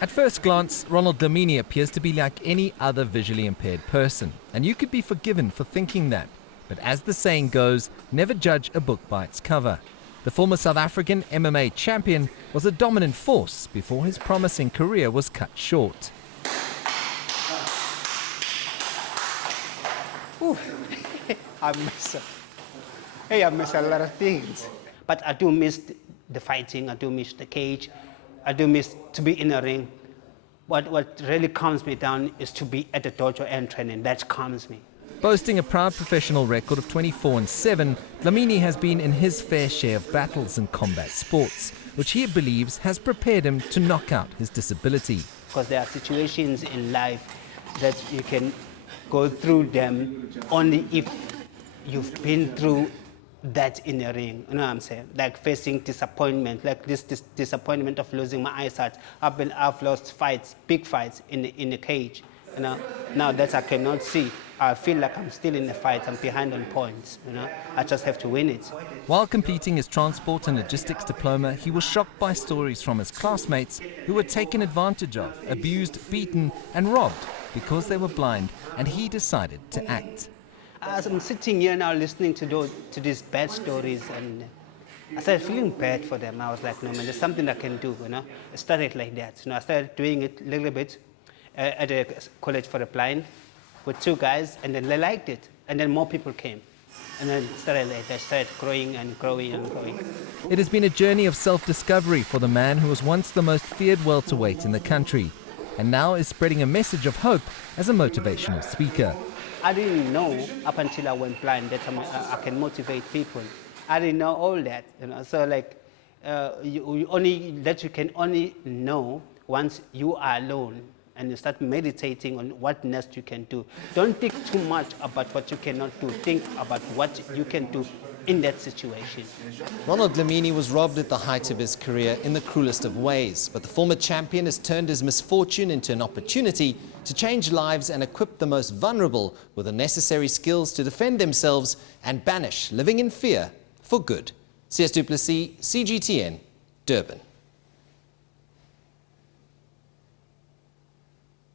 At first glance, Ronald Dlamini appears to be like any other visually impaired person, and you could be forgiven for thinking that. But as the saying goes, never judge a book by its cover. The former South African MMA champion was a dominant force before his promising career was cut short. I miss a lot of things. But I do miss the fighting, I do miss the cage, I do miss to be in a ring. What really calms me down is to be at the dojo and training. That calms me. Boasting a proud professional record of 24-7, Dlamini has been in his fair share of battles in combat sports, which he believes has prepared him to knock out his disability. Because there are situations in life that you can go through them only if you've been through that in the ring. You know what I'm saying? Like facing disappointment, like this disappointment of losing my eyesight. I've lost fights, big fights in the cage. You know, now that I cannot see, I feel like I'm still in the fight. I'm behind on points. You know, I just have to win it. While completing his transport and logistics diploma, he was shocked by stories from his classmates who were taken advantage of, abused, beaten, and robbed because they were blind, and he decided to act. As I'm sitting here now listening to these bad stories, and I started feeling bad for them. I was like, no man, there's something I can do. You know, it started like that. You know, I started doing it a little bit at a college for the blind with 2 guys, and then they liked it, and then more people came, and then they started growing and growing and growing. It has been a journey of self-discovery for the man who was once the most feared welterweight in the country, and now is spreading a message of hope as a motivational speaker. I didn't know up until I went blind that I can motivate people. I didn't know all that, you know. So like, you can only know once you are alone and you start meditating on what next you can do. Don't think too much about what you cannot do. Think about what you can do in that situation. Ronald Dlamini was robbed at the height of his career in the cruelest of ways, but the former champion has turned his misfortune into an opportunity to change lives and equip the most vulnerable with the necessary skills to defend themselves and banish living in fear for good. CS Du Plessis, CGTN, Durban.